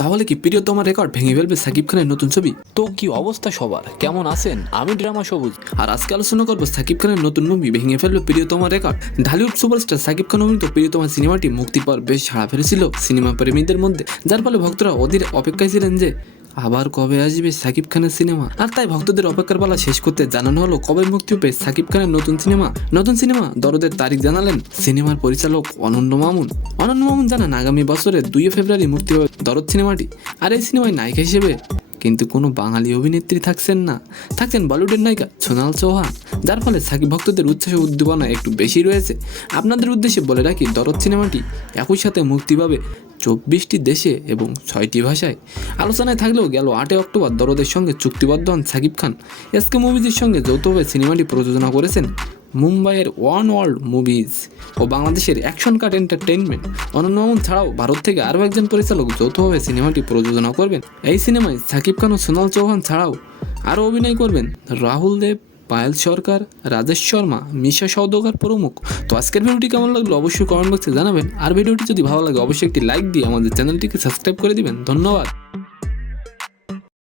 তাহলে কি প্রিয়তমার রেকর্ড ভেঙে ফেলবে সাকিব খানের নতুন ছবি? তো কি অবস্থা সবার, কেমন আছেন? আমি ড্রামা সবুজ, আর আজকে আলোচনা করবো সাকিব খানের নতুন মুভি ভেঙে ফেলবে প্রিয়তমার রেকর্ড। ঢালিউড সুপারস্টার সাকিব খান অভিনীত প্রিয়তমা সিনেমাটি মুক্তির পর বেশ সাড়া ফেলেছিল সিনেমা প্রেমীদের মধ্যে, যার ফলে ভক্তরা অধীর অপেক্ষায় ছিলেন যে আবার কবে আসবে সাকিব খানের সিনেমা। আর তাই ভক্তদের অপেক্ষার পালা শেষ করতে জানানো হলো কবে মুক্তি পাবে সাকিব খানের নতুন সিনেমা দরদের তারিখ জানালেন সিনেমার পরিচালক অনন্য মামুন। জানান আগামী বছরের 2 ফেব্রুয়ারি মুক্তি পাবে দরদ সিনেমাটি। আর এই সিনেমায় নায়িকা হিসেবে কিন্তু কোনো বাঙালি অভিনেত্রী থাকছেন বলিউডের নায়িকা সোনাল চৌহান, যার ফলে সাকিব ভক্তদের উচ্ছ্বাস উদ্দীপনা একটু বেশি রয়েছে। আপনাদের উদ্দেশ্যে বলে রাখি, দরদ সিনেমাটি একই সাথে মুক্তি পাবে 24টি দেশে এবং 6টি ভাষায়। আলোচনায় থাকলেও গেল 8 অক্টোবর দরদের সঙ্গে চুক্তিবদ্ধ হন সাকিব খান। এসকে মুভিজের সঙ্গে যৌথভাবে সিনেমাটি প্রযোজনা করেছেন মুম্বাইয়ের ওয়ান ওয়ার্ল্ড মুভিজ ও বাংলাদেশের অ্যাকশন কাট এন্টারটেইনমেন্ট। অনন্য মামুন ছাড়াও ভারত থেকে আরও একজন পরিচালক যৌথভাবে সিনেমাটি প্রযোজনা করবেন। এই সিনেমায় সাকিব খান ও সোনাল চৌহান ছাড়াও আরও অভিনয় করবেন রাহুল দেব, পায়েল সরকার, রাজেশ শর্মা, মিশা সওদাগর প্রমুখ। তো আজকের ভিডিওটি কেমন লাগলো অবশ্যই কমেন্ট বক্সে জানাবেন। আর ভিডিওটি যদি ভালো লাগে অবশ্যই একটি লাইক দিয়ে আমাদের চ্যানেলটিকে সাবস্ক্রাইব করে দিবেন। ধন্যবাদ।